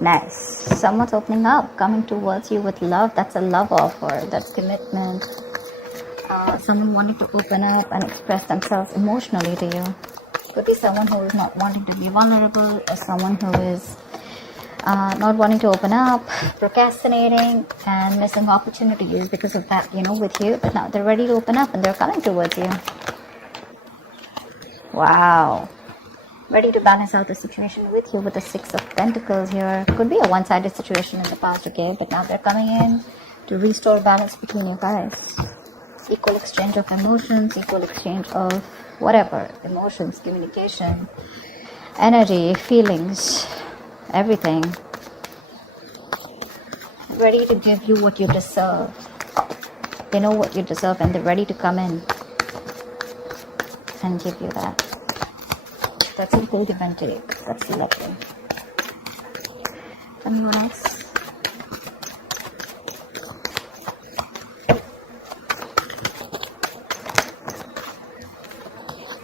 Nice. Someone's opening up, coming towards you with love. That's a love offer. That's commitment. Someone wanting to open up and express themselves emotionally to you. Could be someone who is not wanting to be vulnerable, or someone who is not wanting to open up, procrastinating, and missing opportunities because of that, with you. But now they're ready to open up and they're coming towards you. Wow. Ready to balance out the situation with you with the Six of Pentacles here. Could be a one-sided situation in the past, okay? But now they're coming in to restore balance between you guys. Equal exchange of emotions, equal exchange of whatever. Emotions, communication, energy, feelings, everything. Ready to give you what you deserve. They know what you deserve and they're ready to come in and give you that. That's a good give and take. That's lovely. Tell me what else.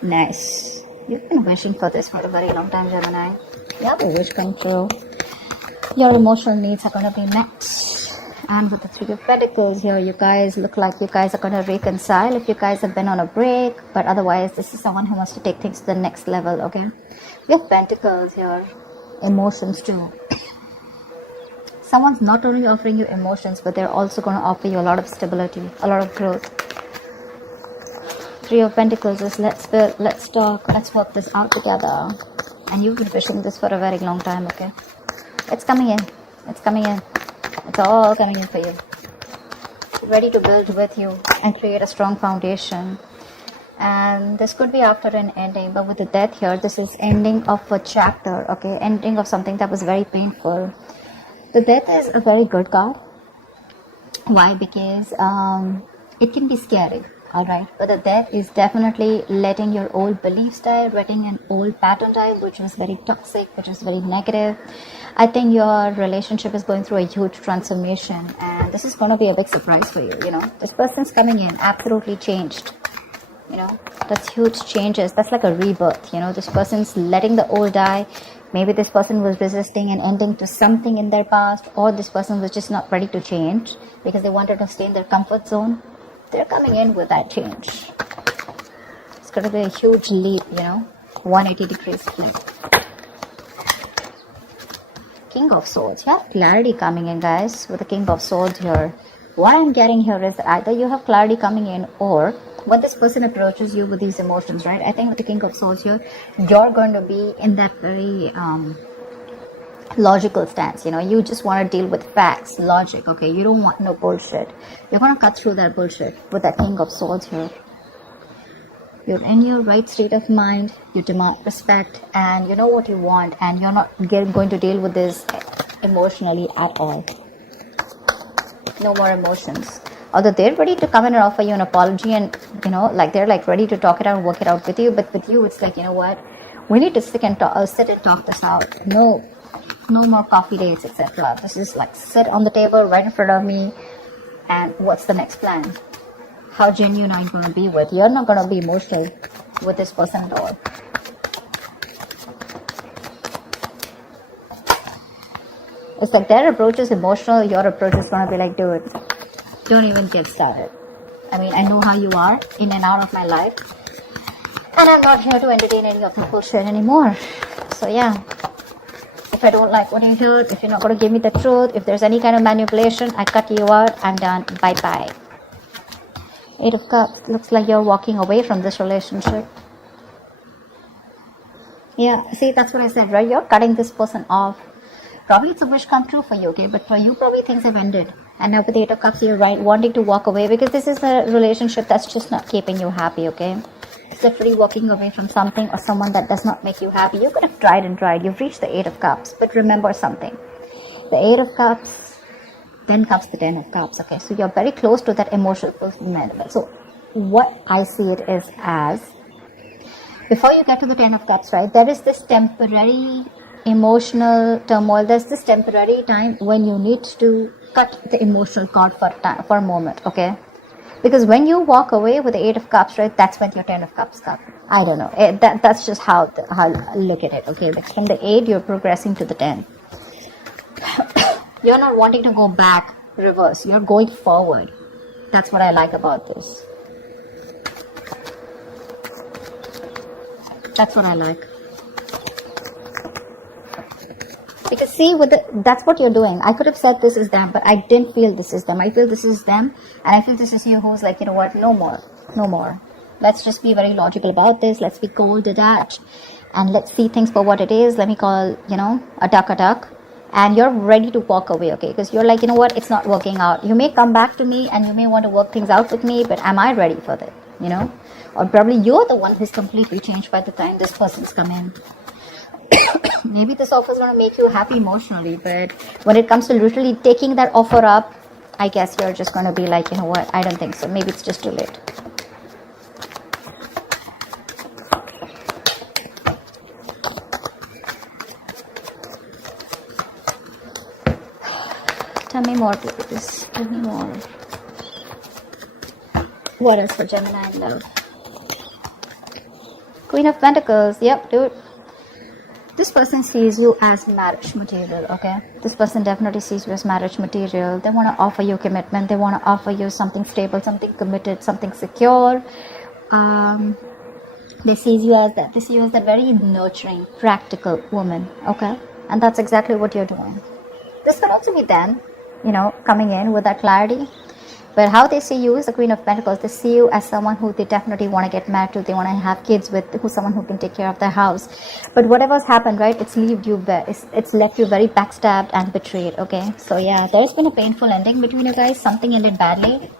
Nice. You've been wishing for this for a very long time, Gemini. You have a wish come true. Your emotional needs are going to be met. And with the Three of Pentacles here, you guys look like you guys are going to reconcile if you guys have been on a break. But otherwise, this is someone who wants to take things to the next level, okay? We have Pentacles here. Emotions too. Someone's not only offering you emotions, but they're also going to offer you a lot of stability, a lot of growth. Three of Pentacles is let's build, let's talk, let's work this out together. And you've been wishing this for a very long time, okay? It's coming in. It's coming in. It's all coming in for you. Ready to build with you and create a strong foundation. And this could be after an ending, but with the Death here, this is ending of a chapter, okay? Ending of something that was very painful. The Death is a very good card. Why? Because it can be scary. Alright, but the Death is definitely letting your old beliefs die, letting an old pattern die, which was very toxic, which was very negative. I think your relationship is going through a huge transformation, and this is going to be a big surprise for you, This person's coming in absolutely changed, That's huge changes. That's like a rebirth, This person's letting the old die. Maybe this person was resisting an ending to something in their past, or this person was just not ready to change because they wanted to stay in their comfort zone. They're coming in with that change. It's going to be a huge leap, 180 degrees flip. King of Swords. You have clarity coming in, guys, with the King of Swords here. What I'm getting here is that either you have clarity coming in, or when this person approaches you with these emotions, right? I think with the King of Swords here, you're going to be in that very logical stance, you just want to deal with facts, logic, okay? You don't want no bullshit. You're going to cut through that bullshit with that King of Swords here. You're in your right state of mind, you demand respect, and you know what you want, and you're not going to deal with this emotionally at all. No more emotions. Although they're ready to come in and offer you an apology, and they're like ready to talk it out and work it out with you, but with you it's like, what, we need to sit and talk this out. No more coffee dates, etc. This is like sit on the table right in front of me, and what's the next plan? How genuine are you going to be with? You're not going to be emotional with this person at all. It's like their approach is emotional, your approach is going to be like, dude, don't even get started. I mean, I know how you are in and out of my life, and I'm not here to entertain any of the bullshit anymore. So yeah. If I don't like what you hear, if you're not going to give me the truth, if there's any kind of manipulation, I cut you out. I'm done. Bye-bye. Eight of Cups. Looks like you're walking away from this relationship. Yeah, see, that's what I said, right? You're cutting this person off. Probably it's a wish come true for you, okay? But for you, probably things have ended. And now with the Eight of Cups, you're right, wanting to walk away because this is a relationship that's just not keeping you happy, okay? It's literally walking away from something or someone that does not make you happy. You could have tried and tried. You've reached the Eight of Cups. But remember something. The Eight of Cups, then comes the Ten of Cups. Okay, so you're very close to that emotional fulfillment. So what I see it is as, before you get to the Ten of Cups, right, there is this temporary emotional turmoil. There's this temporary time when you need to cut the emotional cord for a moment, okay? Because when you walk away with the Eight of Cups, right, that's when your Ten of Cups come. I don't know. That's just how I look at it, okay? Like from the 8, you're progressing to the 10. You're not wanting to go back, reverse. You're going forward. That's what I like about this. That's what I like. Because see, that's what you're doing. I could have said this is them, but I didn't feel this is them. I feel this is them, and I feel this is you who's like, you know what, no more, no more. Let's just be very logical about this. Let's be cold, detached, and let's see things for what it is. Let me call, you know, a duck. And you're ready to walk away, okay? Because you're like, you know what, it's not working out. You may come back to me and you may want to work things out with me, but am I ready for that, you know? Or probably you're the one who's completely changed by the time this person's come in. Maybe this offer is going to make you happy emotionally, but when it comes to literally taking that offer up, I guess you're just going to be like, you know what, I don't think so. Maybe it's just too late. Tell me more, please. Tell me more. What else for Gemini love? Queen of Pentacles. Yep, dude. This person sees you as marriage material, okay? This person definitely sees you as marriage material. They want to offer you commitment. They want to offer you something stable, something committed, something secure. They see you as that. They see you as that very nurturing, practical woman, okay? And that's exactly what you're doing. This could also be them, you know, coming in with that clarity. But how they see you is the Queen of Pentacles. They see you as someone who they definitely want to get married to. They want to have kids with, who's someone who can take care of their house. But whatever's happened, right, it's left you very backstabbed and betrayed, okay? So yeah, there's been a painful ending between you guys. Something ended badly.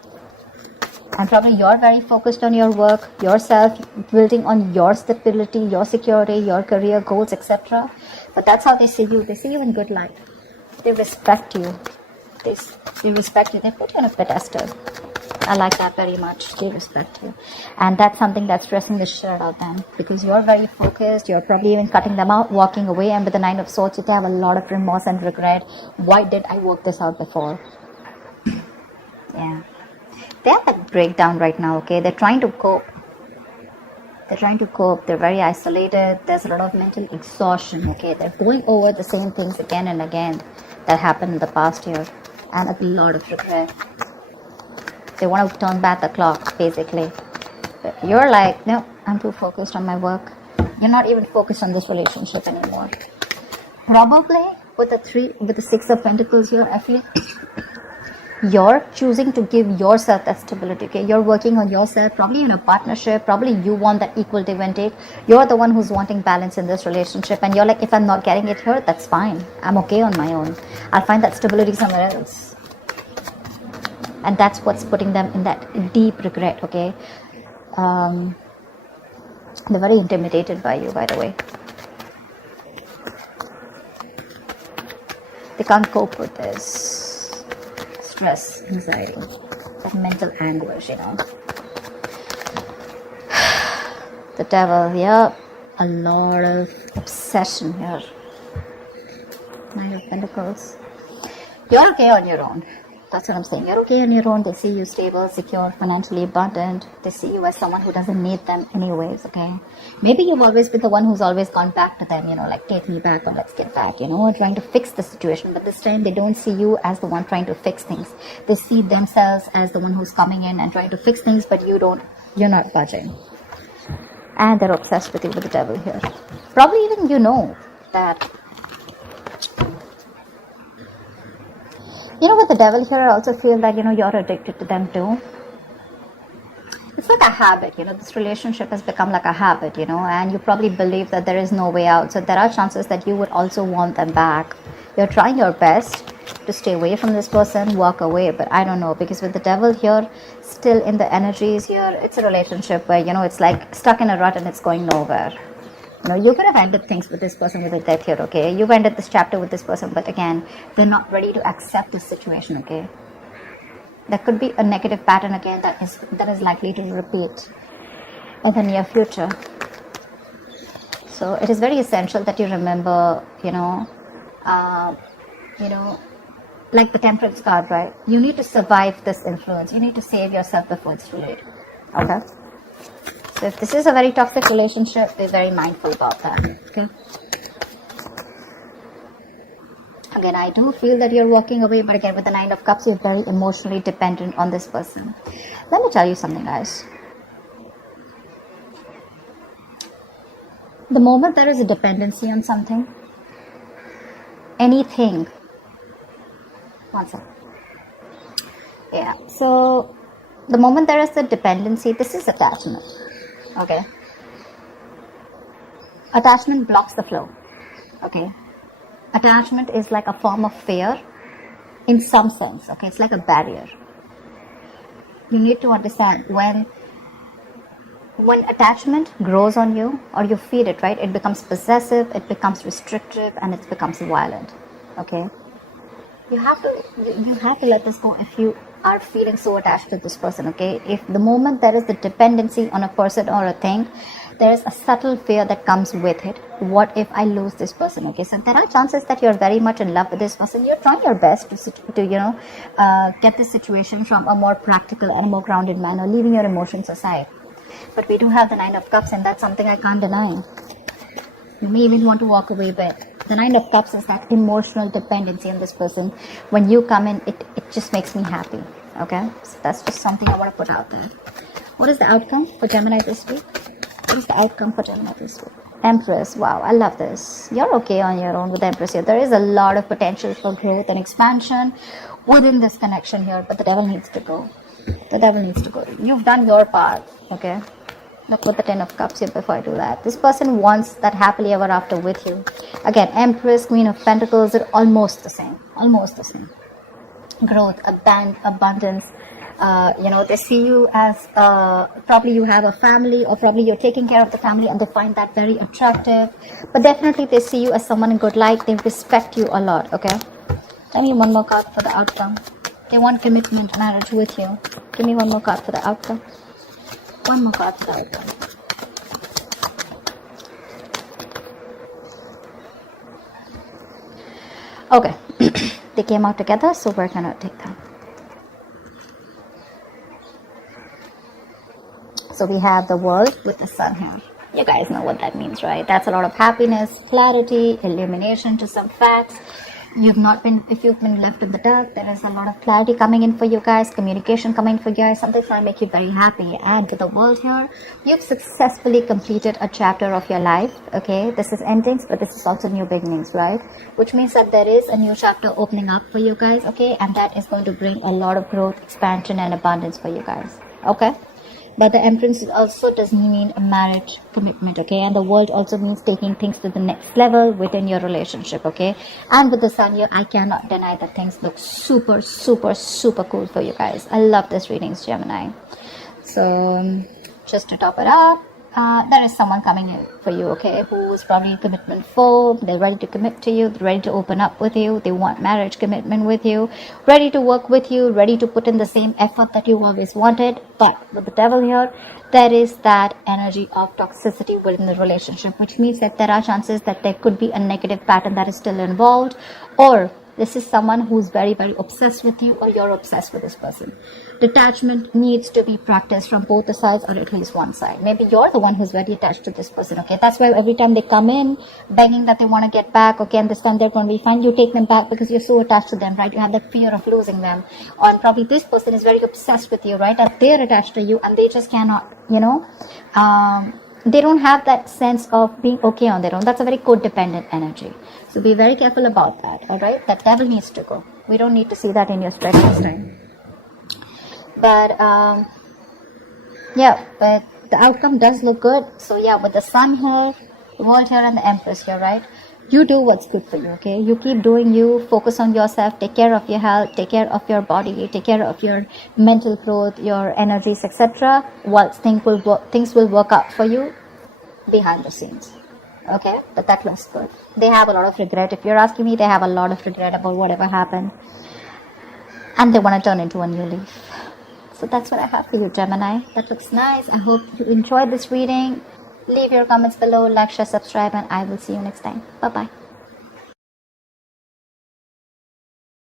And probably you're very focused on your work, yourself, building on your stability, your security, your career goals, etc. But that's how they see you. They see you in good light. They respect you. They respect you. They put you on a pedestal. I like that very much. They respect you. And that's something that's stressing the shit out of them. Because you're very focused. You're probably even cutting them out, walking away. And with the Nine of Swords, you have a lot of remorse and regret. Why did I work this out before? Yeah. They have that breakdown right now, okay? They're trying to cope. They're very isolated. There's a lot of mental exhaustion, okay? They're going over the same things again and again that happened in the past year. And a lot of regret. They want to turn back the clock, basically. But you're like, no, I'm too focused on my work. You're not even focused on this relationship anymore. Probably with the Six of Pentacles here, I feel you're choosing to give yourself that stability, okay? You're working on yourself, probably in a partnership. Probably you want that equal give and take. You're the one who's wanting balance in this relationship, and you're like, if I'm not getting it here, that's fine. I'm okay on my own. I'll find that stability somewhere else. And that's what's putting them in that deep regret, okay? They're very intimidated by you, by the way. They can't cope with this stress, anxiety, that mental anguish, you know. The Devil, yeah, a lot of obsession here. Nine of Pentacles. You're okay on your own. That's what I'm saying. You're okay on your own. They see you stable, secure, financially abundant. They see you as someone who doesn't need them anyways, okay? Maybe you've always been the one who's always gone back to them, you know, like, take me back or let's get back, you know, trying to fix the situation. But this time they don't see you as the one trying to fix things. They see themselves as the one who's coming in and trying to fix things, but you're not budging. And they're obsessed with you, with the Devil here. Probably even you know that. You know, with the Devil here, I also feel that, you know, you're addicted to them too. It's like a habit, you know, this relationship has become like a habit, you know, and you probably believe that there is no way out. So there are chances that you would also want them back. You're trying your best to stay away from this person, walk away, but I don't know, because with the Devil here, still in the energies here, it's a relationship where, you know, it's like stuck in a rut and it's going nowhere. You know, you could have ended things with this person with a death here, okay? You've ended this chapter with this person, but again, they're not ready to accept this situation, okay? There could be a negative pattern again that is likely to repeat in the near future. So it is very essential that you remember, you know, like the Temperance card, right? You need to survive this influence. You need to save yourself before it's too late, okay? So if this is a very toxic relationship, be very mindful about that, okay? Again, I do feel that you're walking away, but again, with the Nine of Cups, you're very emotionally dependent on this person. Let me tell you something, guys. The moment there is a dependency on something, anything, one second. Yeah, so the moment there is a dependency, this is attachment. Okay. Attachment blocks the flow. Okay. Attachment is like a form of fear in some sense. Okay. It's like a barrier. You need to understand when attachment grows on you or you feed it, right, it becomes possessive, it becomes restrictive, and it becomes violent. Okay. You have to let this go if you are feeling so attached to this person. Okay. If the moment there is the dependency on a person or a thing, there is a subtle fear that comes with it. What if I lose this person? Okay, so there are chances that you're very much in love with this person. You're trying your best to get this situation from a more practical and a more grounded manner, leaving your emotions aside. But we do have the Nine of Cups, and that's something I can't deny. You may even want to walk away, but the Nine of Cups is that emotional dependency on this person. When you come in, it just makes me happy. Okay, so that's just something I want to put out there. What is the outcome for Gemini this week? What is the outcome for Gemini this week? Empress. Wow, I love this. You're okay on your own with Empress here. There is a lot of potential for growth and expansion within this connection here, but the devil needs to go. The devil needs to go. You've done your part. Okay. Look with the Ten of Cups here before I do that. This person wants that happily ever after with you. Again, Empress, Queen of Pentacles are almost the same. Almost the same. Growth, abundance. They see you as probably you have a family, or probably you're taking care of the family, and they find that very attractive. But definitely they see you as someone in good light. They respect you a lot. Okay. Tell me one more card for the outcome. They want commitment, marriage with you. Give me one more card for the outcome. One more card for the outcome. Okay. They came out together, so we're gonna take them. So we have the World with the Sun here. You guys know what that means, right? That's a lot of happiness, clarity, illumination to some facts. If you've been left in the dark, there is a lot of clarity coming in for you guys, communication coming for you guys, something's going to make you very happy. And with the World here, you've successfully completed a chapter of your life. Okay, this is endings, but this is also new beginnings, right? Which means that there is a new chapter opening up for you guys. Okay, and that is going to bring a lot of growth, expansion, and abundance for you guys. Okay. But the Empress also doesn't mean a marriage commitment, okay? And the World also means taking things to the next level within your relationship, okay? And with the Sun here, I cannot deny that things look super, super, super cool for you guys. I love this readings, Gemini. So, just to top it up, there is someone coming in for you, okay, who is probably a commitment phobe. They're ready to commit to you, they're ready to open up with you, they want marriage commitment with you, ready to work with you, ready to put in the same effort that you always wanted. But with the Devil here, there is that energy of toxicity within the relationship, which means that there are chances that there could be a negative pattern that is still involved, or this is someone who's very, very obsessed with you, or you're obsessed with this person. Detachment needs to be practiced from both the sides, or at least one side. Maybe you're the one who's very attached to this person, okay? That's why every time they come in begging that they want to get back, okay, and this time they're going to be fine, you take them back because you're so attached to them, right? You have that fear of losing them. Or probably this person is very obsessed with you, right? That they're attached to you and they just cannot, they don't have that sense of being okay on their own. That's a very codependent energy. So be very careful about that, alright? That Devil needs to go. We don't need to see that in your spread this time. But, but the outcome does look good. So yeah, with the Sun here, the World here, and the Empress here, right? You do what's good for you, okay? You keep doing you, focus on yourself, take care of your health, take care of your body, take care of your mental growth, your energies, etc. While things will work out for you behind the scenes, okay? But that looks good. They have a lot of regret. If you're asking me, they have a lot of regret about whatever happened. And they want to turn into a new leaf. So that's what I have for you, Gemini. That looks nice. I hope you enjoyed this reading. Leave your comments below, like, share, subscribe, and I will see you next time. Bye-bye.